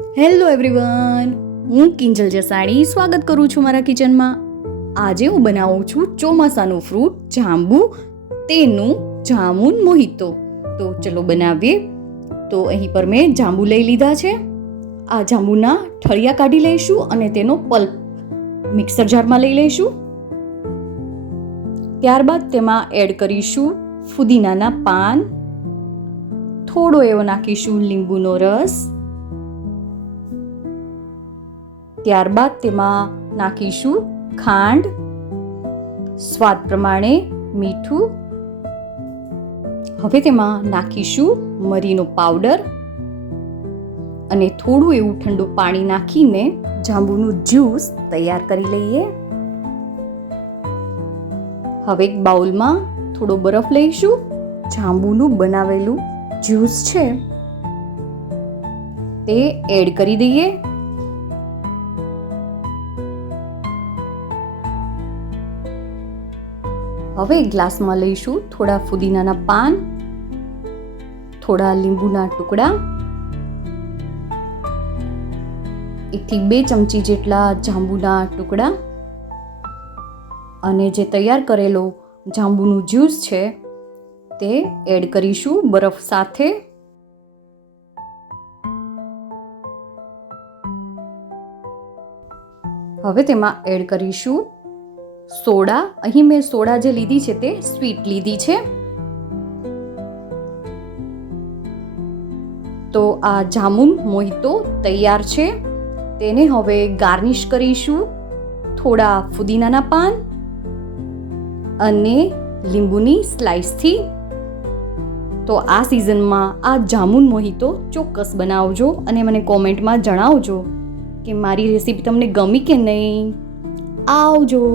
Hello everyone, હું કિંજલ જસાણી સ્વાગત કરું છું મારા કિચનમાં. આજે હું બનાવું છું ચોમાસાનું ફ્રૂટ જાંબુ, તેનું જામુન મોહિતો. તો ચલો બનાવીએ. તો અહીં પર મેં જાંબુ લઈ લીધા છે. આ જાંબુના ઠળિયા કાઢી લઈશું અને તેનો પલ્પ મિક્સર જારમાં લઈ લઈશું. ત્યારબાદ તેમાં એડ કરીશું ફુદીનાના પાન, થોડો એવો નાખીશું લીંબુનો રસ. ત્યારબાદ તેમાં નાખીશું ખાંડ, સ્વાદ પ્રમાણે મીઠું. હવે તેમાં નાખીશું મરીનો પાવડર અને થોડું એવું ઠંડુ પાણી નાખીને જાંબુનું જ્યુસ તૈયાર કરી લઈએ. હવે એક બાઉલમાં થોડો બરફ લઈશું. જાંબુનું બનાવેલું જ્યુસ છે તે એડ કરી દઈએ. હવે ગ્લાસમાં લઈશું થોડા ફુદીનાના પાન, થોડા લીંબુના ટુકડા, 1 થી 2 ચમચી જેટલા જાંબુના ટુકડા અને જે તૈયાર કરેલો જાંબુનું જ્યુસ છે તે એડ કરીશું બરફ સાથે. હવે તેમાં એડ કરીશું સોડા. અહીં મેં સોડા જે લીધી છે તે સ્વીટ લીધી છે. તો આ જામુન મોહિતો તૈયાર છે. તેને હવે ગાર્નિશ કરીશું થોડા ફુદીનાના પાન અને લીંબુની સ્લાઇસથી. તો આ સિઝનમાં આ જામુન મોહિતો ચોક્કસ બનાવજો અને મને કોમેન્ટમાં જણાવજો કે મારી રેસીપી તમને ગમી કે નહીં. આવજો.